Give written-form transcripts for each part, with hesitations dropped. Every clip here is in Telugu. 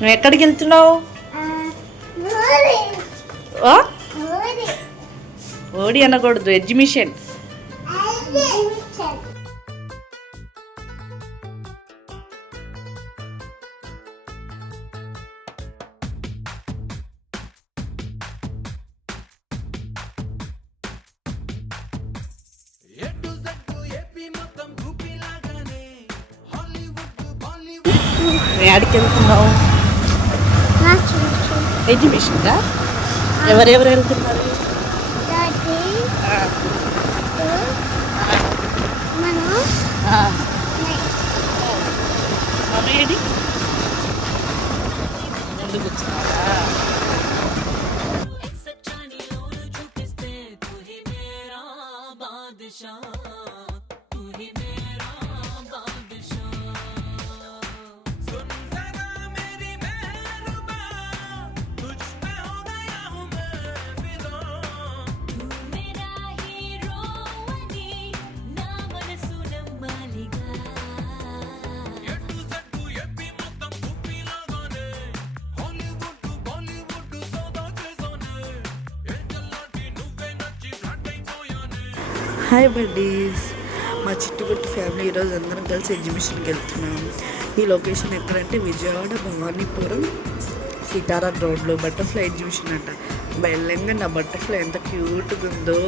నువ్వు ఎక్కడికి వెళ్తున్నావు? ఓడి అనకూడదు, ఎగ్జిబిషన్. యాడికి వెళ్తున్నావు? ఎగ్జిబిషన్గా. ఎవరెవరు వెళ్తున్నారు? ముందుకు వచ్చినారా? హాయ్ బడ్డీస్, మా చిట్టుగుట్టు ఫ్యామిలీ ఈరోజు అందరం కలిసి ఎగ్జిబిషన్కి వెళ్తున్నాం. ఈ లొకేషన్ ఎక్కడంటే విజయవాడ భవానీపురం సీతారా రోడ్లో బటర్ఫ్లై ఎగ్జిబిషన్ అంట. వెళ్ళంగా నా బటర్ఫ్లై ఎంత క్యూట్గా ఉందో.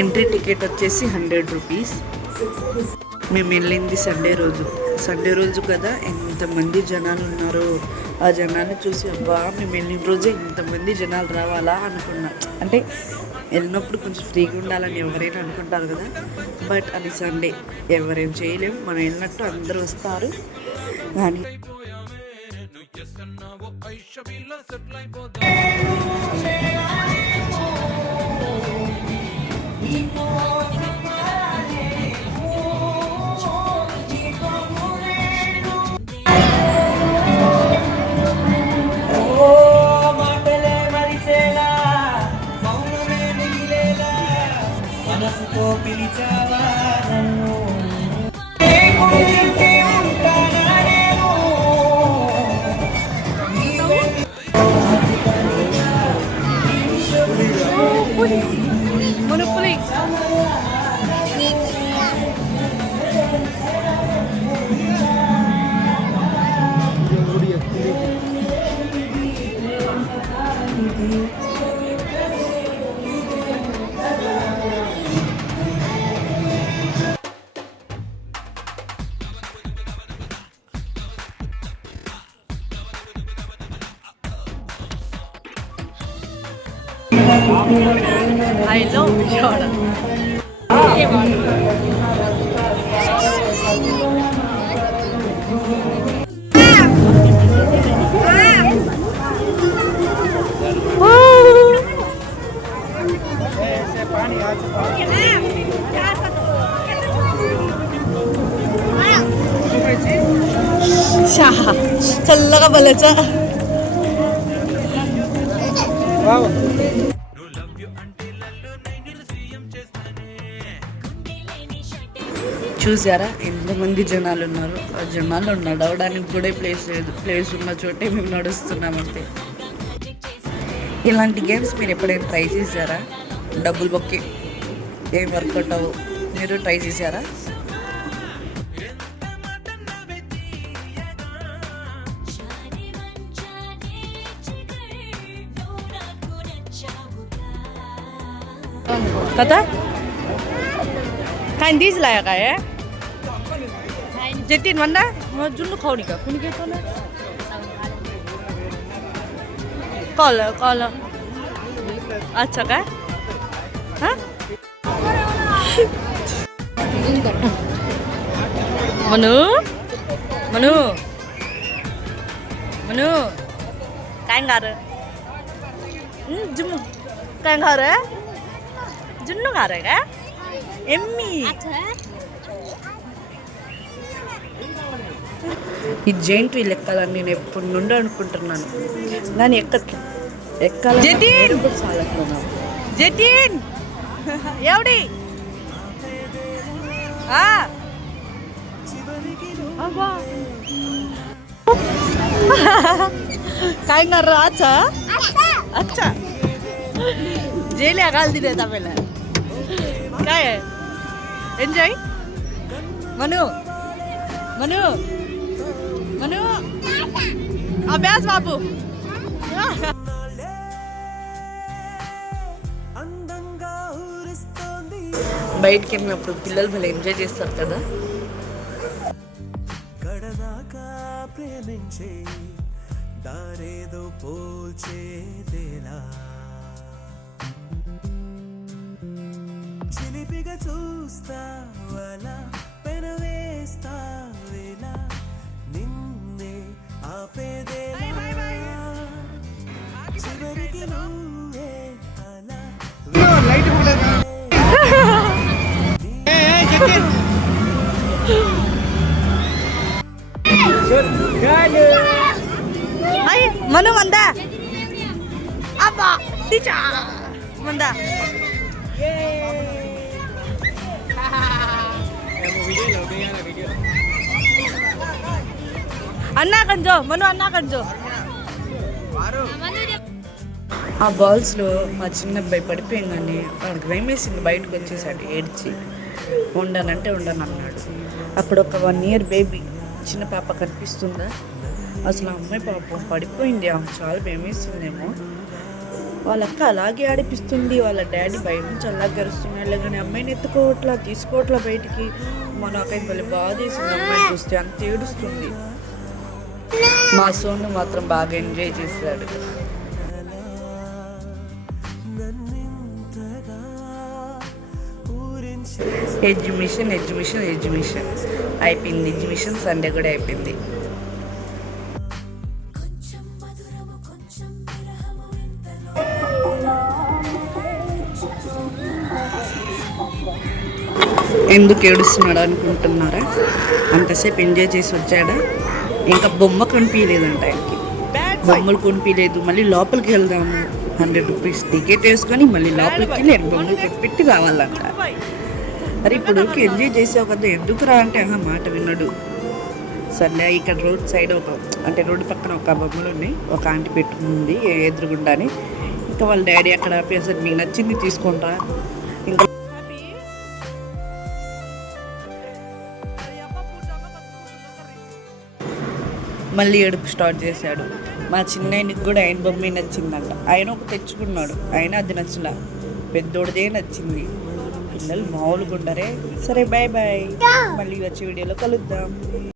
ఎంట్రీ టికెట్ వచ్చేసి 100 రూపీస్. మేము వెళ్ళింది సండే రోజు కదా, ఎంతమంది జనాలు ఉన్నారో. ఆ జనాన్ని చూసి అబ్బా మేము వెళ్ళిన రోజే ఇంతమంది జనాలు రావాలా అనుకున్నా. అంటే వెళ్ళినప్పుడు కొంచెం ఫ్రీగా ఉండాలని ఎవరైనా అనుకుంటారు కదా, బట్ అది సండే, ఎవరేం చేయలేము. మనం వెళ్ళినట్టు అందరూ వస్తారు. కానీ I love Vijayawaada. చల్లగా బలచా. చూసారా ఎంతమంది జనాలు ఉన్నారు? ఆ జనాలు నడవడానికి కూడా ప్లేస్ లేదు. ప్లేస్ ఉన్న చోటే మేము నడుస్తున్నామంటే. ఇలాంటి గేమ్స్ మీరు ఎప్పుడైనా ట్రై చేశారా? డబ్బులు బొక్కి ఏం వర్కౌట్ అవ్వు. మీరు ట్రై చేశారా? కదా kain dis la ka ye jetin wanda mo junnu khawni ka kuni ke tole kala acha ka ha manu kain gar jum kain gar junnu gar ka ఎమ్మి. ఈ జైంట్ వీల్ ఎక్కాలని నేను ఎప్పటి నుండి అనుకుంటున్నాను, కానీ ఎక్కాలి. జతిన్ ఎవడి काय कर रहा अच्छा अच्छा जेल घाल दिले पहले काय एंजॉय मनु मनु मनु अभ्यास बाबू బయటికి వెళ్ళినప్పుడు పిల్లలు భలే ఎంజాయ్ చేస్తారు కదా. ప్రేమించే దారేదో పోల్చేదేలా చిలిపిగా చూస్తావలా పెనవేస్తావేలా నిన్నే ఆపేదేలా చివరికి నువ్వే అలా light Ay, Manu Manda. Apa? Tica. Manda. Anna kanjo, Manu Anna kanjo. ఆ బాల్స్లో మా చిన్న అబ్బాయి పడిపోయిందని వాడికి భయమేసింది, బయటకు వచ్చేసాడు ఏడ్చి. ఉండనంటే ఉండను అన్నాడు. అప్పుడు ఒక 1 year బేబీ చిన్న పాప కనిపిస్తుందా, అసలు ఆ అమ్మాయి పాపం పడిపోయింది, ఆమె చాలా భయమేసిందేమో. వాళ్ళ అక్క అలాగే ఆడిపిస్తుంది, వాళ్ళ డాడీ బయట నుంచి అలా గరుస్తున్నాడు కానీ అమ్మాయిని ఎత్తుకోవట్లా, తీసుకోవట్లా బయటికి. మా నాకైతే మళ్ళీ బాధ చేసింది అమ్మాయి చూస్తే, అంత ఏడుస్తుంది. మా సోను మాత్రం బాగా ఎంజాయ్ చేశాడు. ఎగ్జిబిషన్ అయిపోయింది. ఎగ్జిబిషన్ సండే కూడా అయిపోయింది. ఎందుకు ఏడుస్తున్నాడు అనుకుంటున్నారా? అంతసేపు ఎంజాయ్ చేసి వచ్చాడా, ఇంకా బొమ్మ కొనిపించలేదంట ఆయనకి. బొమ్మలు కొనిపించలేదు. మళ్ళీ లోపలికి వెళ్దాము, 100 rupees టికెట్ వేసుకొని మళ్ళీ లోపలికి వెళ్ళి బొమ్మలు పెట్టి రావాలంట. అరే ఇప్పుడు ఎంజాయ్ చేసావు కదా, ఎందుకు రా అంటే మాట విన్నాడు. సర్లే, ఇక్కడ రోడ్ సైడ్ అంటే రోడ్డు పక్కన ఒక బొమ్మలు ఉన్నాయి, ఒక ఆంటీ పెట్టుకుంది ఎదురుగుండాని. ఇంకా వాళ్ళ డాడీ అక్కడ ఆపి అసలు మీకు నచ్చింది తీసుకుంటా. ఇంకా మళ్ళీ ఏడుపు స్టార్ట్ చేశాడు. మా చిన్నయ్యనికి కూడా ఆయన బొమ్మే నచ్చిందంట. ఆయన ఒక తెచ్చుకున్నాడు, ఆయన అది నచ్చలా, పెద్దోడిదే నచ్చింది. పిల్లలు మామూలుగా ఉండరే. సరే బాయ్ బాయ్, మళ్ళీ వచ్చే వీడియోలో కలుద్దాం.